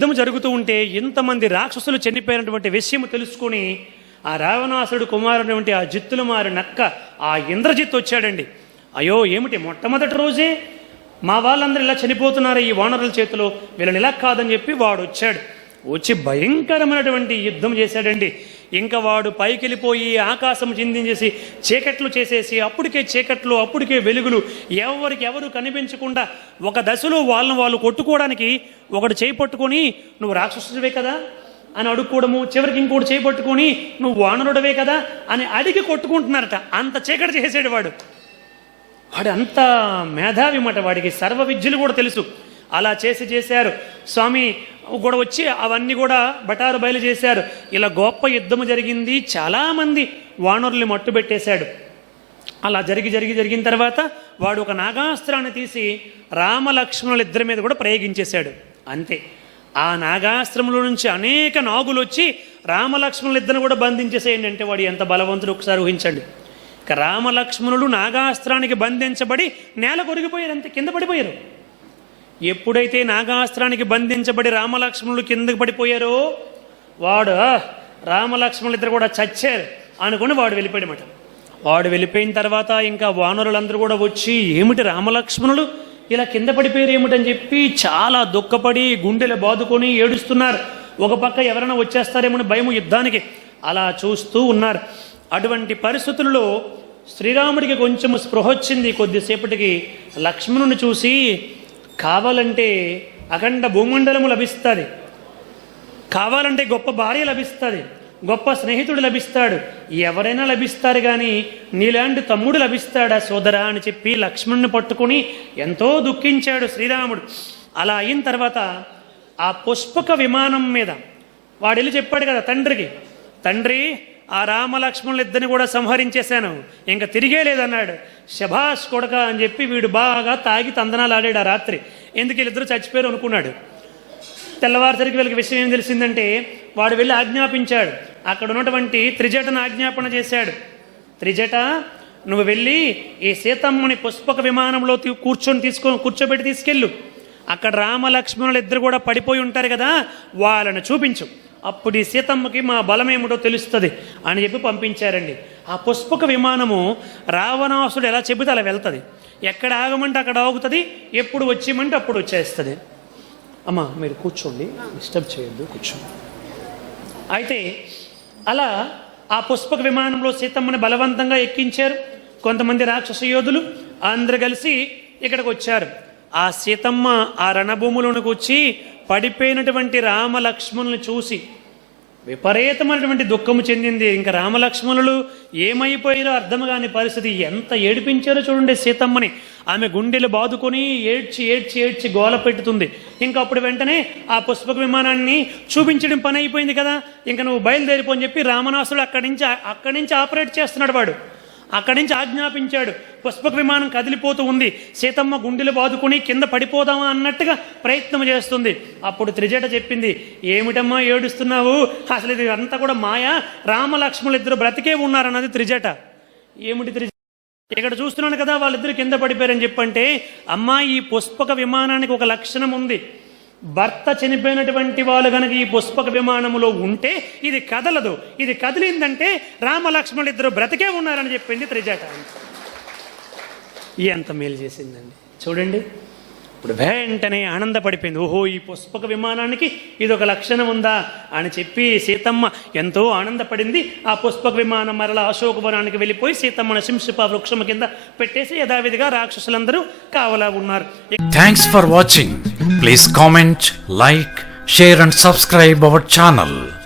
యుద్ధం జరుగుతూ ఉంటే ఇంతమంది రాక్షసులు చనిపోయినటువంటి విషయం తెలుసుకొని ఆ రావణాసుడు కుమారుడు ఆ జిత్తులు మారి నక్క ఆ ఇంద్రజిత్ వచ్చాడండి. అయ్యో ఏమిటి మొట్టమొదటి రోజే? మా వాళ్ళందరూ ఇలా చనిపోతున్నారు ఈ వానరుల చేతిలో. వీళ్ళని ఇలా కాదని చెప్పి వాడు వచ్చాడు వచ్చి భయంకరమైనటువంటి యుద్ధం చేశాడండి. ఇంకా వాడు పైకి వెళ్ళిపోయి ఆకాశం చిందించేసి చీకట్లు చేసేసి అప్పటికే చీకట్లు అప్పటికే వెలుగులు ఎవరికి ఎవరు కనిపించకుండా ఒక దశలో వాళ్ళని వాళ్ళు కొట్టుకోవడానికి ఒకడు చేయి పట్టుకొని నువ్వు రాక్షసుడివే కదా? అని అడుక్కోవడము చివరికి ఇంకోటి చేయి పట్టుకొని నువ్వు వానరుడవే కదా? అని అడిగి కొట్టుకుంటున్నారట. అంత చీకటి చేసేడు వాడు. వాడు అంత మేధావి మాట వాడికి సర్వ విద్యలు కూడా తెలుసు. అలా చేసి చేశారు. స్వామి కూడా వచ్చి అవన్నీ కూడా బటారు బయలు చేశారు. ఇలా గొప్ప యుద్ధము జరిగింది. చాలామంది వానరుల్ని మట్టు పెట్టేశాడు. అలా జరిగి జరిగి జరిగిన తర్వాత వాడు ఒక నాగాస్త్రాన్ని తీసి రామలక్ష్మణుల ఇద్దరి మీద కూడా ప్రయోగించేశాడు. అంతే. ఆ నాగాస్త్రముల నుంచి అనేక నాగులు వచ్చి రామలక్ష్మణుల ఇద్దరిని కూడా బంధించేసేయండి అంటే వాడు ఎంత బలవంతుడు ఒకసారి ఊహించండి. ఇక రామలక్ష్మణులు నాగాస్త్రానికి బంధించబడి నేల కొరిగిపోయారు అంతే. కింద పడిపోయారు. ఎప్పుడైతే నాగాస్త్రానికి బంధించబడి రామలక్ష్మణులు కిందకు పడిపోయారో వాడు రామలక్ష్మణులు ఇద్దరు కూడా చచ్చారు అనుకుని వాడు వెళ్ళిపోయాడమాట వాడు వెళ్ళిపోయిన తర్వాత ఇంకా వానరులందరూ కూడా వచ్చి ఏమిటి రామలక్ష్మణులు? ఇలా కింద పడిపోయారు ఏమిటని చెప్పి చాలా దుఃఖపడి గుండెలు బాదుకొని ఏడుస్తున్నారు. ఒక పక్క ఎవరైనా వచ్చేస్తారేమో భయం యుద్ధానికి. అలా చూస్తూ ఉన్నారు. అటువంటి పరిస్థితుల్లో శ్రీరాముడికి కొంచెం స్పృహ వచ్చింది. కొద్దిసేపటికి లక్ష్మణుని చూసి కావాలంటే అఖండ భూమండలము లభిస్తుంది. కావాలంటే గొప్ప భార్య లభిస్తుంది. గొప్ప స్నేహితుడు లభిస్తాడు. ఎవరైనా లభిస్తారు కానీ నీలాంటి తమ్ముడు లభిస్తాడా సోదరా అని చెప్పి లక్ష్మణ్ని పట్టుకుని ఎంతో దుఃఖించాడు శ్రీరాముడు. అలా అయిన తర్వాత ఆ పుష్పక విమానం మీద వాడు వెళ్ళి చెప్పాడు కదా తండ్రికి తండ్రి ఆ రామలక్ష్మణులు ఇద్దరిని కూడా సంహరించేశాను. ఇంకా తిరిగే లేదన్నాడు. శభాష్ కొడక అని చెప్పి వీడు బాగా తాగి తందనాలు ఆడాడు ఆ రాత్రి. ఎందుకు వీళ్ళిద్దరూ చచ్చిపోయారు అనుకున్నాడు. తెల్లవారుసరికి వీళ్ళకి విషయం ఏం తెలిసిందంటే వాడు వెళ్ళి ఆజ్ఞాపించాడు. అక్కడ ఉన్నటువంటి త్రిజటను ఆజ్ఞాపన చేశాడు. త్రిజట నువ్వు వెళ్ళి ఈ సీతమ్మని పుష్పక విమానంలో తీ- కూర్చొని తీసుకో కూర్చోబెట్టి తీసుకెళ్ళు. అక్కడ రామలక్ష్మణులు ఇద్దరు కూడా పడిపోయి ఉంటారు కదా వాళ్ళని చూపించు. అప్పుడు ఈ సీతమ్మకి మా బలం ఏమిటో తెలుస్తుంది అని చెప్పి పంపించారండి. ఆ పుష్పక విమానము రావణాసుడు ఎలా చెబితే అలా వెళ్తుంది. ఎక్కడ ఆగమంటే అక్కడ ఆగుతుంది ఎప్పుడు వచ్చేయమంటే అప్పుడు వచ్చేస్తుంది. అమ్మా మీరు కూర్చోండి డిస్టర్బ్ చేయొద్దు కూర్చోండి. అయితే అలా ఆ పుష్పక విమానంలో సీతమ్మని బలవంతంగా ఎక్కించారు. కొంతమంది రాక్షస యోధులు అందరు కలిసి ఇక్కడికి వచ్చారు. ఆ సీతమ్మ ఆ రణభూములోనికి వచ్చి పడిపోయినటువంటి రామలక్ష్మణులను చూసి విపరీతమైనటువంటి దుఃఖము చెందింది. ఇంకా రామలక్ష్మణులు ఏమైపోయారో అర్థం కాని పరిస్థితి. ఎంత ఏడిపించారో చూడండి సీతమ్మని. ఆమె గుండెలు బాదుకొని ఏడ్చి ఏడ్చి ఏడ్చి గోల పెట్టుతుంది. ఇంకా అప్పుడు వెంటనే ఆ పుష్పక విమానాన్ని చూపించడం పని అయిపోయింది కదా. ఇంకా నువ్వు బయలుదేరిపోని చెప్పి రామనాసుడు అక్కడి నుంచి అక్కడి నుంచి ఆపరేట్ చేస్తున్నాడు వాడు. అక్కడి నుంచి ఆజ్ఞాపించాడు. పుష్పక విమానం కదిలిపోతూ ఉంది. సీతమ్మ గుండెలు బాదుకుని కింద పడిపోదామా అన్నట్టుగా ప్రయత్నం చేస్తుంది. అప్పుడు త్రిజట చెప్పింది ఏమిటమ్మా ఏడుస్తున్నావు? అసలు ఇది అంతా కూడా మాయా? రామలక్ష్మణులు ఇద్దరు బ్రతికే ఉన్నారన్నది త్రిజట. ఏమిటి త్రిజ? ఇక్కడ చూస్తున్నాను కదా వాళ్ళిద్దరు కింద పడిపోయారని చెప్పంటే అమ్మా ఈ పుష్పక విమానానికి ఒక లక్షణం ఉంది. భర్త చనిపోయినటువంటి వాళ్ళు కనుక ఈ పుష్పక విమానములో ఉంటే ఇది కదలదు. ఇది కదిలిందంటే రామలక్ష్మణులు ఇద్దరు బ్రతికే ఉన్నారని చెప్పింది త్రిజట. ఎంత మేలు చేసిందండి. చూడండి. ఇప్పుడు వెంటనే ఆనందపడిపోయింది. ఓహో ఈ పుష్పక విమానానికి ఇది ఒక లక్షణం ఉందా అని చెప్పి సీతమ్మ ఎంతో ఆనందపడింది. ఆ పుష్పక విమానం మరలా అశోకవనానికి వెళ్ళిపోయి సీతమ్మ నశింసిప వృక్షం కింద పెట్టేసి యథావిధిగా రాక్షసులందరూ కావలా ఉన్నారు. Thanks for watching Please comment, like, share and subscribe our channel.